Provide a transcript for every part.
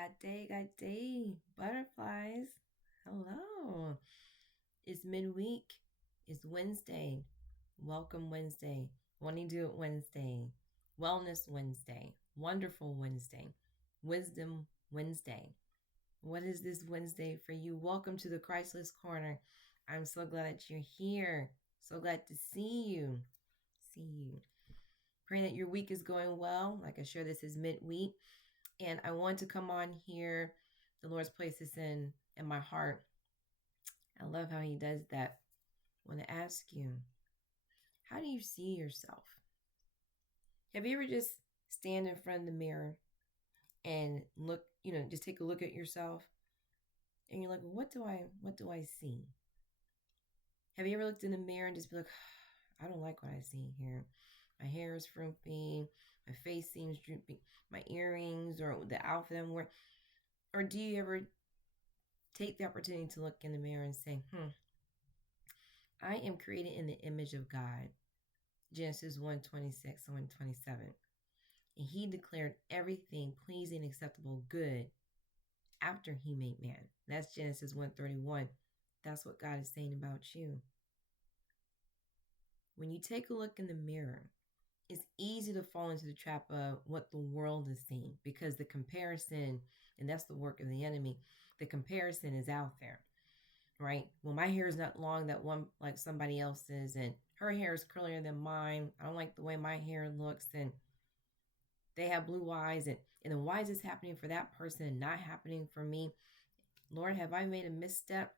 Good day, butterflies. Hello. It's midweek. It's Wednesday. Welcome Wednesday. Wanting to do it Wednesday. Wellness Wednesday. Wonderful Wednesday. Wisdom Wednesday. What is this Wednesday for you? Welcome to the Chrysalis Corner. I'm so glad that you're here. So glad to see you. Praying that your week is going well. Like I share, this is midweek. And I want to come on here. The Lord's placed this in my heart. I love how he does that. I want to ask you, how do you see yourself? Have you ever just stand in front of the mirror and look, just take a look at yourself and you're like, what do I see? Have you ever looked in the mirror and just be like, I don't like what I see here. My hair is frumpy. My face seems droopy. My earrings or the outfit I'm wearing. Or do you ever take the opportunity to look in the mirror and say, I am created in the image of God. Genesis 1:26 and 1:27. And he declared everything pleasing, acceptable, good after he made man. That's Genesis 1:31. That's what God is saying about you. When you take a look in the mirror, it's easy to fall into the trap of what the world is seeing, because the comparison, and that's the work of the enemy, the comparison is out there, right? Well, my hair is not long that one like somebody else's, and her hair is curlier than mine. I don't like the way my hair looks, and they have blue eyes, and then why is this happening for that person and not happening for me? Lord, have I made a misstep?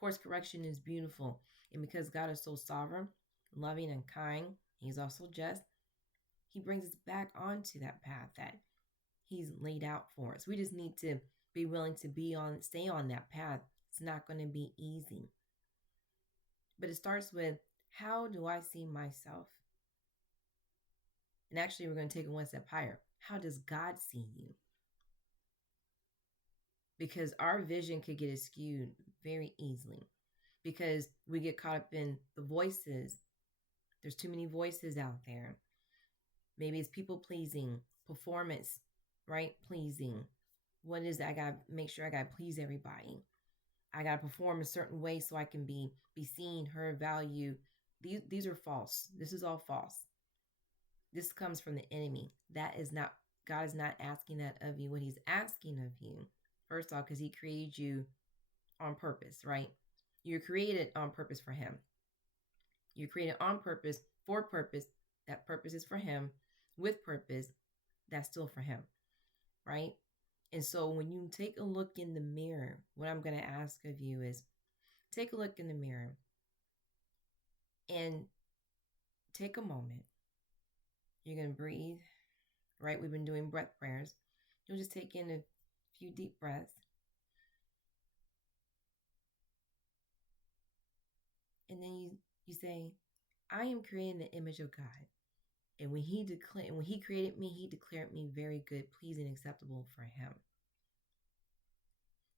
Course correction is beautiful, and because God is so sovereign, loving, and kind, he's also just. He brings us back onto that path that he's laid out for us. We just need to be willing to stay on that path. It's not going to be easy. But it starts with, how do I see myself? And actually, we're going to take it one step higher. How does God see you? Because our vision could get skewed very easily because we get caught up in the voices. There's too many voices out there. Maybe it's people pleasing, performance, right? Pleasing. What is that? I got to make sure I got to please everybody. I got to perform a certain way so I can be seen, heard, valued. These are false. This is all false. This comes from the enemy. That is not, God is not asking that of you. What he's asking of you, first off, because he created you on purpose, right? You're created on purpose for him. You're created on purpose, for purpose. That purpose is for him. With purpose, that's still for him, right? And so when you take a look in the mirror, what I'm going to ask of you is take a look in the mirror and take a moment. You're going to breathe, right? We've been doing breath prayers. You'll just take in a few deep breaths. And then you say, I am creating the image of God. And when he created me, he declared me very good, pleasing, acceptable for him.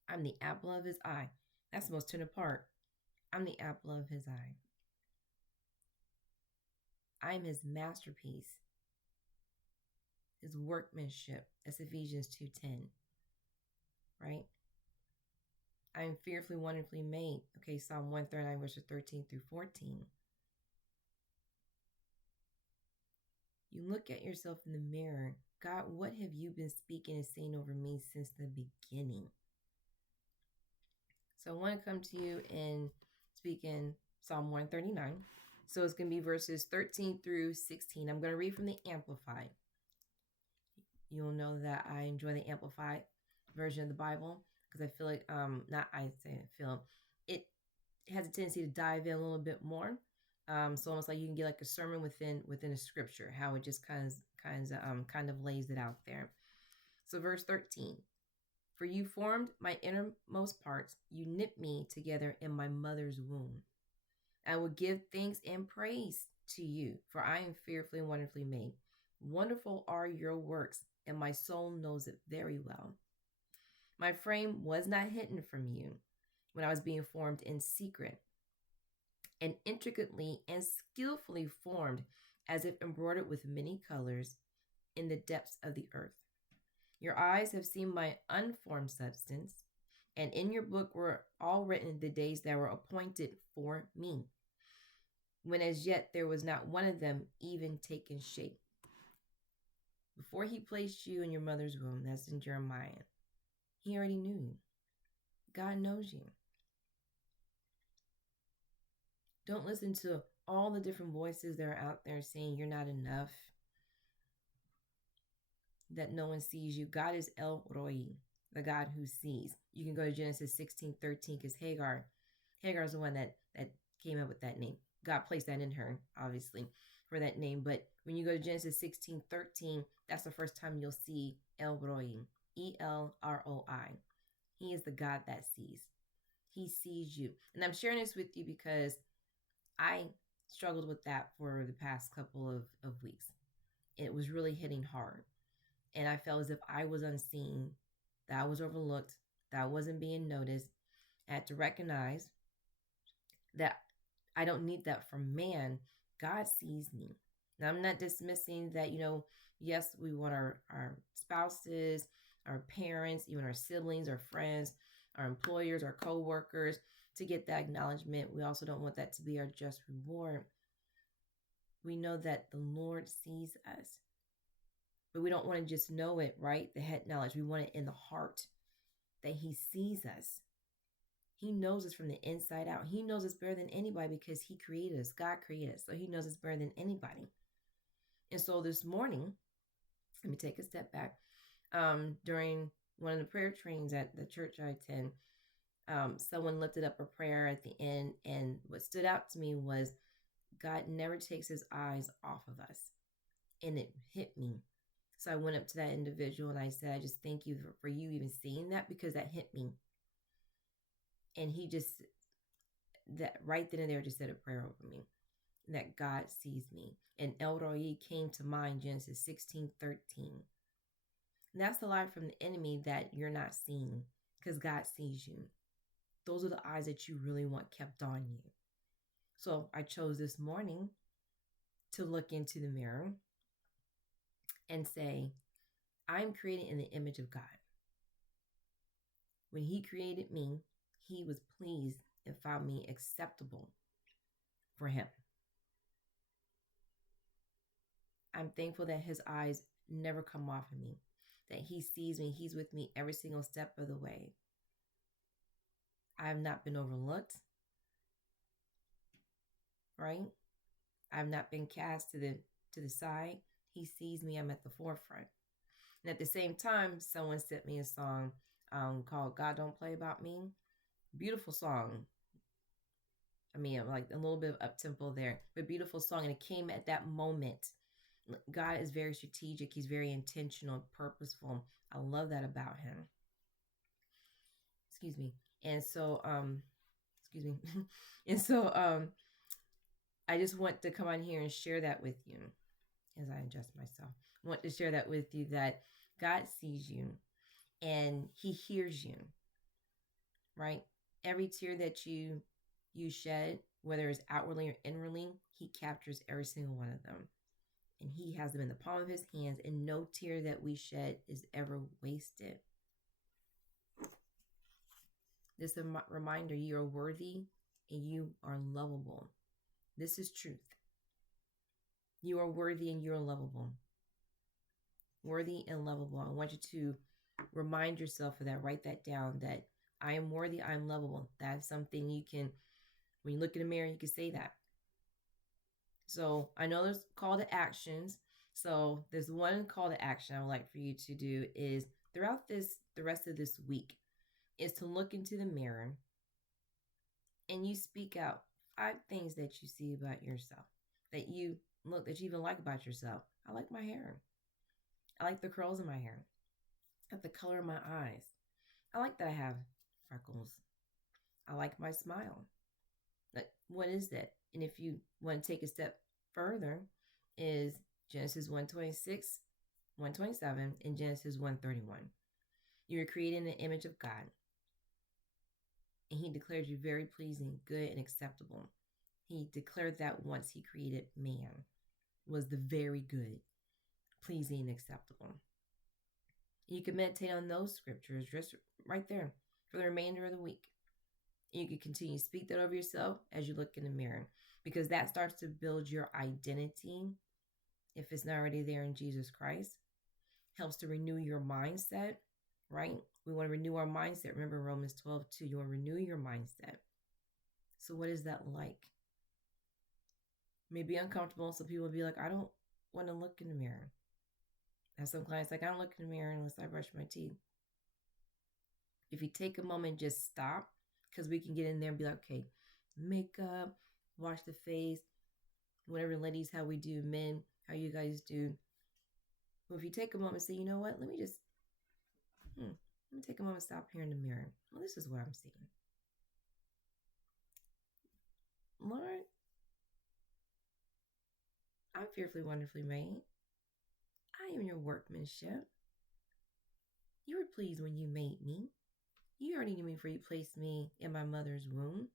I'm the apple of his eye. That's the most tender part. I'm the apple of his eye. I'm his masterpiece, his workmanship. That's Ephesians 2:10, right? I am fearfully, wonderfully made. Okay, Psalm 139, verses 13 through 14. You look at yourself in the mirror. God, what have you been speaking and saying over me since the beginning? So I want to come to you and speak in Psalm 139. So it's going to be verses 13 through 16. I'm going to read from the Amplified. You'll know that I enjoy the Amplified version of the Bible because I feel like, it has a tendency to dive in a little bit more. So almost like you can get like a sermon within a scripture, how it just kind of lays it out there. So verse 13, for you formed my innermost parts, you knit me together in my mother's womb. I will give thanks and praise to you, for I am fearfully and wonderfully made. Wonderful are your works, and my soul knows it very well. My frame was not hidden from you when I was being formed in secret, and intricately and skillfully formed, as if embroidered with many colors in the depths of the earth. Your eyes have seen my unformed substance, and in your book were all written the days that were appointed for me, when as yet there was not one of them even taken shape. Before he placed you in your mother's womb, that's in Jeremiah, he already knew you. God knows you. Don't listen to all the different voices that are out there saying you're not enough, that no one sees you. God is El Roi, the God who sees. You can go to Genesis 16:13 because Hagar is the one that came up with that name. God placed that in her, obviously, for that name. But when you go to Genesis 16:13, that's the first time you'll see El Roi, Elroi. He is the God that sees. He sees you. And I'm sharing this with you because I struggled with that for the past couple of weeks. It was really hitting hard. And I felt as if I was unseen, that I was overlooked, that I wasn't being noticed. I had to recognize that I don't need that from man. God sees me. Now, I'm not dismissing that, yes, we want our spouses, our parents, even our siblings, our friends, our employers, our co-workers to get that acknowledgement. We also don't want that to be our just reward. We know that the Lord sees us, but we don't want to just know it, right? The head knowledge. We want it in the heart that he sees us. He knows us from the inside out. He knows us better than anybody because he created us. God created us. So he knows us better than anybody. And so this morning, let me take a step back. During one of the prayer trainings at the church I attend, someone lifted up a prayer at the end. And what stood out to me was God never takes his eyes off of us. And it hit me. So I went up to that individual and I said, I just thank you for you even seeing that, because that hit me. And he just, that right then and there, just said a prayer over me, that God sees me. And El Roi came to mind, Genesis 16:13. And that's the lie from the enemy, that you're not seen, because God sees you. Those are the eyes that you really want kept on you. So I chose this morning to look into the mirror and say, I'm created in the image of God. When he created me, he was pleased and found me acceptable for him. I'm thankful that his eyes never come off of me, that he sees me. He's with me every single step of the way. I have not been overlooked, right? I've not been cast to the side. He sees me. I'm at the forefront. And at the same time, someone sent me a song called God Don't Play About Me. Beautiful song. I mean, like a little bit of up-tempo there, but beautiful song. And it came at that moment. God is very strategic. He's very intentional, purposeful. I love that about him. Excuse me. And so, and so, I just want to come on here and share that with you as I adjust myself. I want to share that with you, that God sees you and he hears you, right? Every tear that you shed, whether it's outwardly or inwardly, he captures every single one of them. And he has them in the palm of his hands, and no tear that we shed is ever wasted. This is a reminder, you are worthy and you are lovable. This is truth. You are worthy and you are lovable. Worthy and lovable. I want you to remind yourself of that. Write that down, that I am worthy, I am lovable. That's something you can, when you look in the mirror, you can say that. So I know there's call to actions. So there's one call to action I would like for you to do is throughout the rest of this week, is to look into the mirror and you speak out 5 things that you see about yourself, that you even like about yourself. I like my hair. I like the curls in my hair. I like the color of my eyes. I like that I have freckles. I like my smile. Like, what is that? And if you want to take a step further, is Genesis 1:26, 1:27, and Genesis 1:31. You were created in the image of God, and he declared you very pleasing, good, and acceptable. He declared that once he created man, was the very good, pleasing, and acceptable. You can meditate on those scriptures just right there for the remainder of the week. And you can continue to speak that over yourself as you look in the mirror, because that starts to build your identity if it's not already there in Jesus Christ. Helps to renew your mindset, right? We want to renew our mindset. Remember Romans 12:2. You want to renew your mindset. So what is that like? It may be uncomfortable. Some people will be like, I don't want to look in the mirror. I have some clients like, I don't look in the mirror unless I brush my teeth. If you take a moment, just stop, because we can get in there and be like, okay, makeup, wash the face, whatever, ladies, how we do, men, how you guys do. Well, if you take a moment and say, you know what, let me take a moment, stop here in the mirror. Well, this is what I'm seeing. Lord, I'm fearfully, wonderfully made. I am your workmanship. You were pleased when you made me. You already knew me before you placed me in my mother's womb.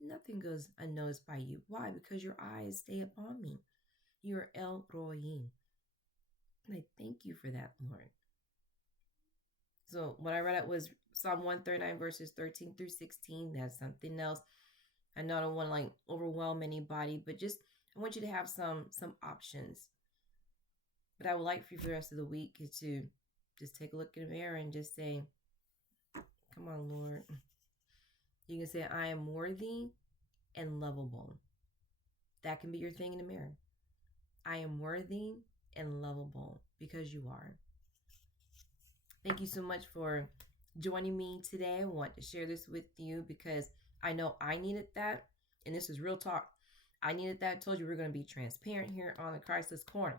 Nothing goes unnoticed by you. Why? Because your eyes stay upon me. You are El Rohim. And I thank you for that, Lord. So what I read out was Psalm 139, verses 13 through 16. That's something else. I know I don't want to overwhelm anybody, but just I want you to have some options. But I would like for you for the rest of the week to just take a look in the mirror and just say, come on, Lord. You can say, I am worthy and lovable. That can be your thing in the mirror. I am worthy and lovable because you are. Thank you so much for joining me today. I want to share this with you because I know I needed that. And this is real talk. I needed that. I told you we're going to be transparent here on the Chrysalis Corner.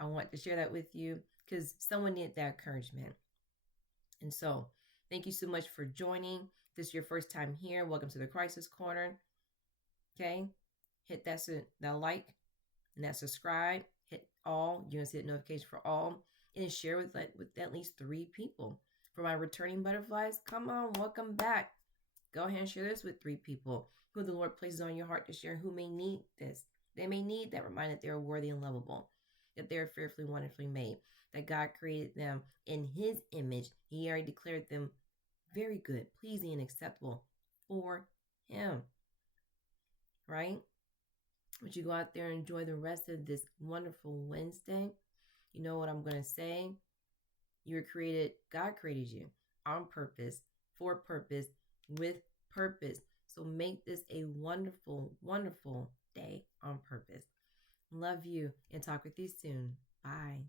I want to share that with you because someone needed that encouragement. And so thank you so much for joining. If this is your first time here, welcome to the Chrysalis Corner. Okay. Hit that like and that subscribe. Hit all. You're going to see the notification for all. And share with at least 3 people. For my returning butterflies, come on, welcome back. Go ahead and share this with 3 people who the Lord places on your heart to share, who may need this. They may need that reminder that they're worthy and lovable, that they're fearfully, wonderfully made, that God created them in His image. He already declared them very good, pleasing, and acceptable for Him. Right? Would you go out there and enjoy the rest of this wonderful Wednesday? You know what I'm going to say? You were created, God created you on purpose, for purpose, with purpose. So make this a wonderful, wonderful day on purpose. Love you and talk with you soon. Bye.